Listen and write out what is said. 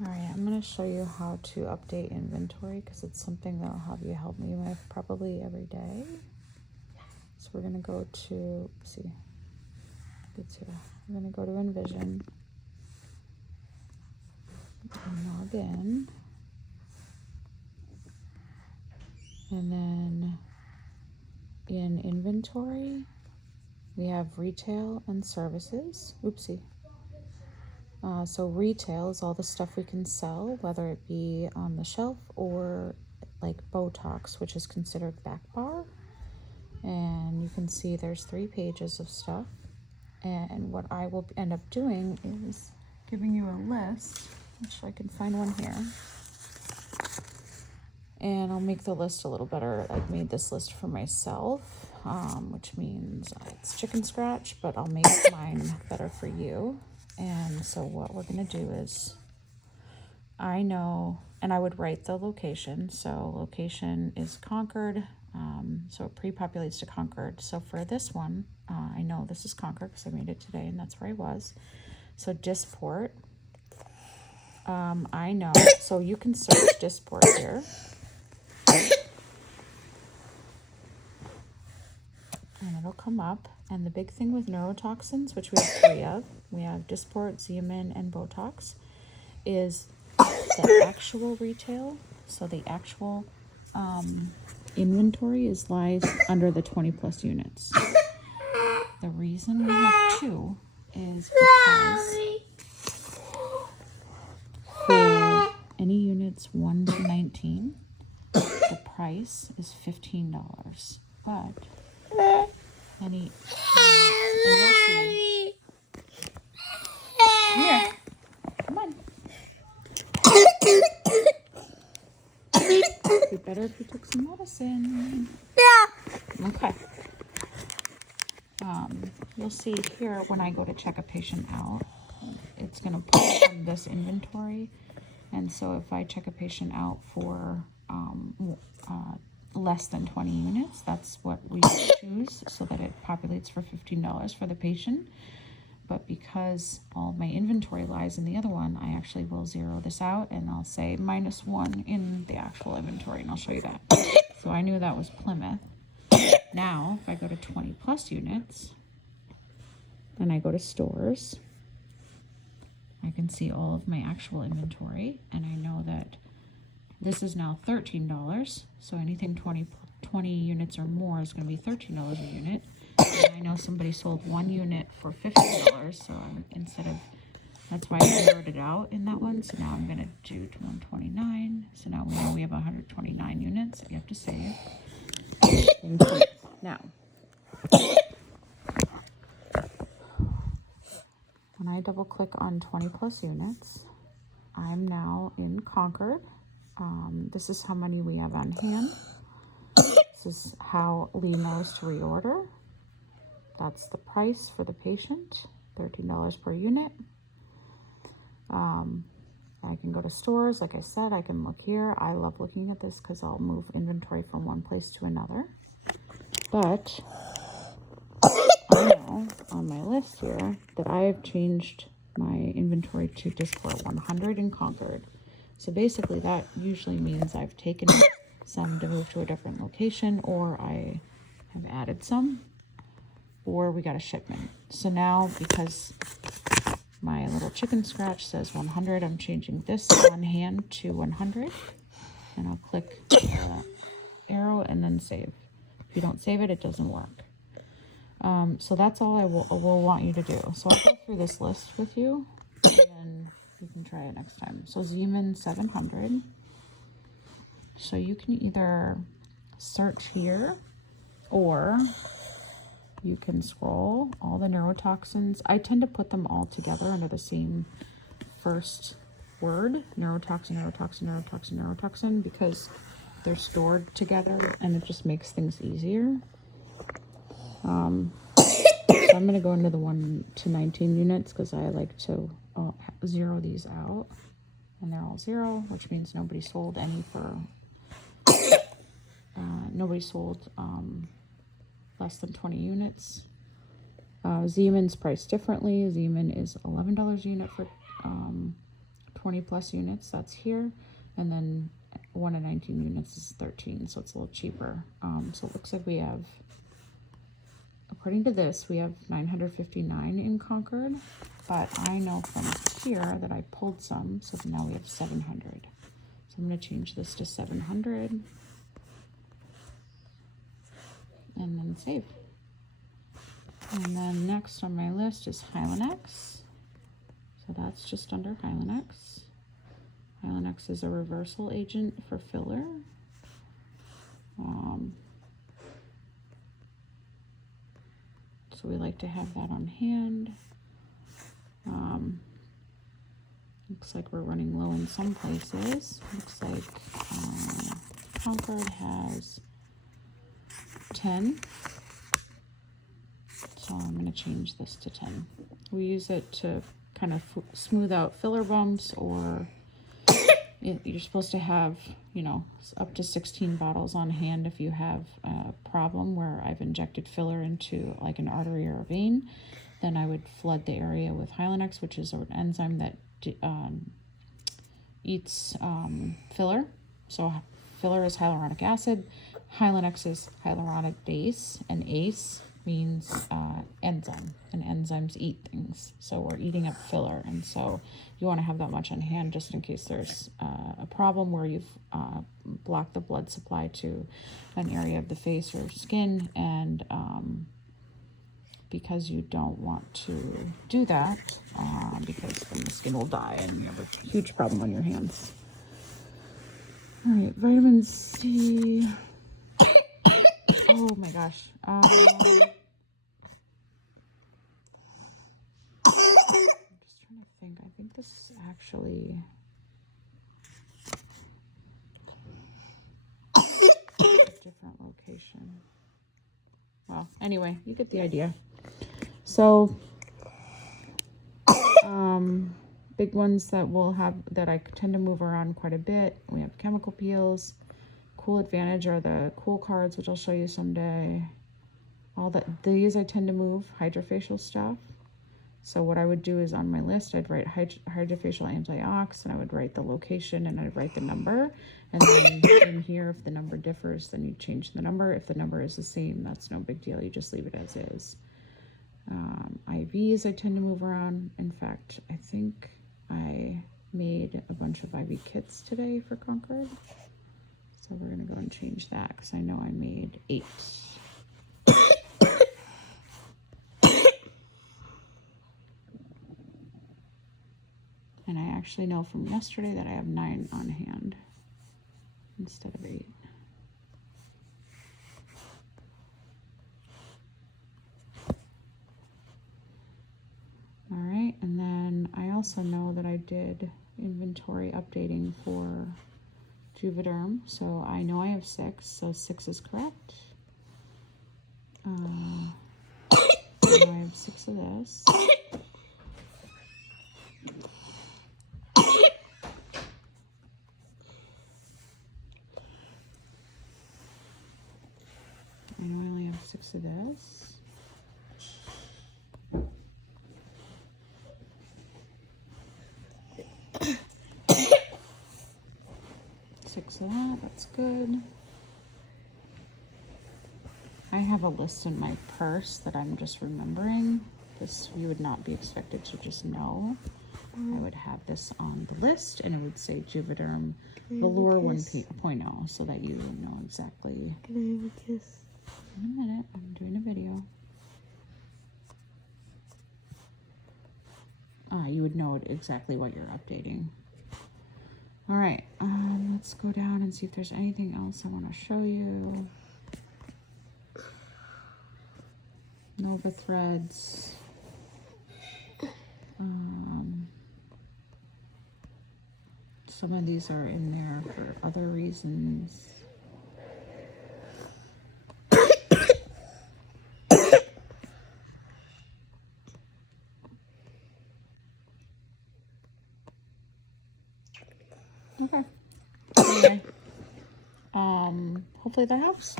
All right, I'm going to show you how to update inventory because it's something that'll have you help me with probably every day. So we're going to go to, we're going to go to Envision and log in. And then in inventory, we have retail and services. Oopsie. So retail is all the stuff we can sell, whether it be on the shelf or like Botox, which is considered back bar. And you can see there's 3 pages of stuff. And what I will end up doing is giving you a list, which I can find one here. And I'll make the list a little better. I've made this list for myself, which means it's chicken scratch, but I'll make mine better for you. And so what we're going to do is, I know, and I would write the location. So location is Concord. So it pre-populates to Concord. So for this one, I know this is Concord because I made it today and that's where I was. So Disport, I know. So you can search Disport here. And it'll come up. And the big thing with neurotoxins, which we have 3 of, we have Dysport, Xeomin, and Botox, is the actual retail. So the actual inventory lies under the 20 plus units. The reason we have 2 is because for any units 1 to 19, the price is $15. But any, and you'll see. Come here. Come on. It'd be better if you took some medicine. Yeah. Okay. You'll see here when I go to check a patient out, it's going to pull from this inventory. And so if I check a patient out for less than 20 units, that's what we choose so that it populates for $15 for the patient. But because all my inventory lies in the other one, I actually will zero this out and I'll say -1 in the actual inventory, and I'll show you that. So I knew that was Plymouth. Now, if I go to 20 plus units, and I go to stores, I can see all of my actual inventory, and I know that this is now $13. So anything 20 units or more is going to be $13 a unit. And I know somebody sold 1 unit for $50, so that's why I zeroed it out in that one. So now I'm going to do 129. So now we know we have 129 units that you have to save. Now, when I double click on 20 plus units, I'm now in Concord. This is how many we have on hand. This is how Lee knows to reorder. That's the price for the patient, $13 per unit. I can go to stores. Like I said, I can look here. I love looking at this because I'll move inventory from one place to another. But I know on my list here that I have changed my inventory to Disport 100 in Concord. So basically that usually means I've taken some to move to a different location, or I have added some, or we got a shipment. So now, because my little chicken scratch says 100, I'm changing this on hand to 100, and I'll click the arrow and then save. If you don't save it, it doesn't work. So that's all I will want you to do. So I'll go through this list with you, and then you can try it next time. So Xeomin 700. So you can either search here, or you can scroll all the neurotoxins. I tend to put them all together under the same first word, neurotoxin, neurotoxin, neurotoxin, neurotoxin, because they're stored together and it just makes things easier. So I'm going to go into the 1 to 19 units because I like to zero these out, and they're all 0, which means nobody sold any for nobody sold less than 20 units. Xeomin's priced differently. Xeomin is $11 a unit for 20 plus units, that's here. And then 1 to 19 units is 13, so it's a little cheaper. So it looks like we have, according to this, we have 959 in Concord, but I know from here that I pulled some, so now we have 700. So I'm going to change this to 700 and then save. And then next on my list is Hylenex. So that's just under Hylenex. Hylenex is a reversal agent for filler. So we like to have that on hand. Looks like we're running low in some places. Looks like Concord has 10. So I'm going to change this to 10. We use it to kind of smooth out filler bumps, or you're supposed to have, you know, up to 16 bottles on hand if you have a problem where I've injected filler into like an artery or a vein. Then I would flood the area with Hylenex, which is an enzyme that eats filler. So filler is hyaluronic acid. Hylenex is hyaluronic base, and ACE means enzyme, and enzymes eat things. So we're eating up filler, and so you want to have that much on hand just in case there's a problem where you've blocked the blood supply to an area of the face or skin, and because you don't want to do that, because then the skin will die and you have a huge problem on your hands. All right, vitamin C. Oh my gosh. I'm just trying to think. I think this is actually a different location. Well, anyway, you get the idea. So, big ones that we'll have, that I tend to move around quite a bit. We have chemical peels. Cool Advantage are the cool cards, which I'll show you someday. All that, these I tend to move, hydrofacial stuff. So what I would do is on my list, I'd write hydrofacial antiox, and I would write the location, and I'd write the number. And then in here, if the number differs, then you change the number. If the number is the same, that's no big deal. You just leave it as is. IVs I tend to move around. In fact, I think I made a bunch of IV kits today for Concord. So we're going to go and change that because I know I made 8. And I actually know from yesterday that I have 9 on hand instead of 8. All right, and then I also know that I did inventory updating for Juvederm, so I know I have 6, so 6 is correct. I know I have 6 of this. I know I only have 6 of this. Six of that, that's good. I have a list in my purse that I'm just remembering. This you would not be expected to just know. I would have this on the list, and it would say Juvederm Velour 1.0, so that you know exactly. Can I have a kiss? In a minute, I'm doing a video. You would know exactly what you're updating. All right, let's go down and see if there's anything else I want to show you. Nova threads. Some of these are in there for other reasons. Okay. Anyway, hopefully that helps.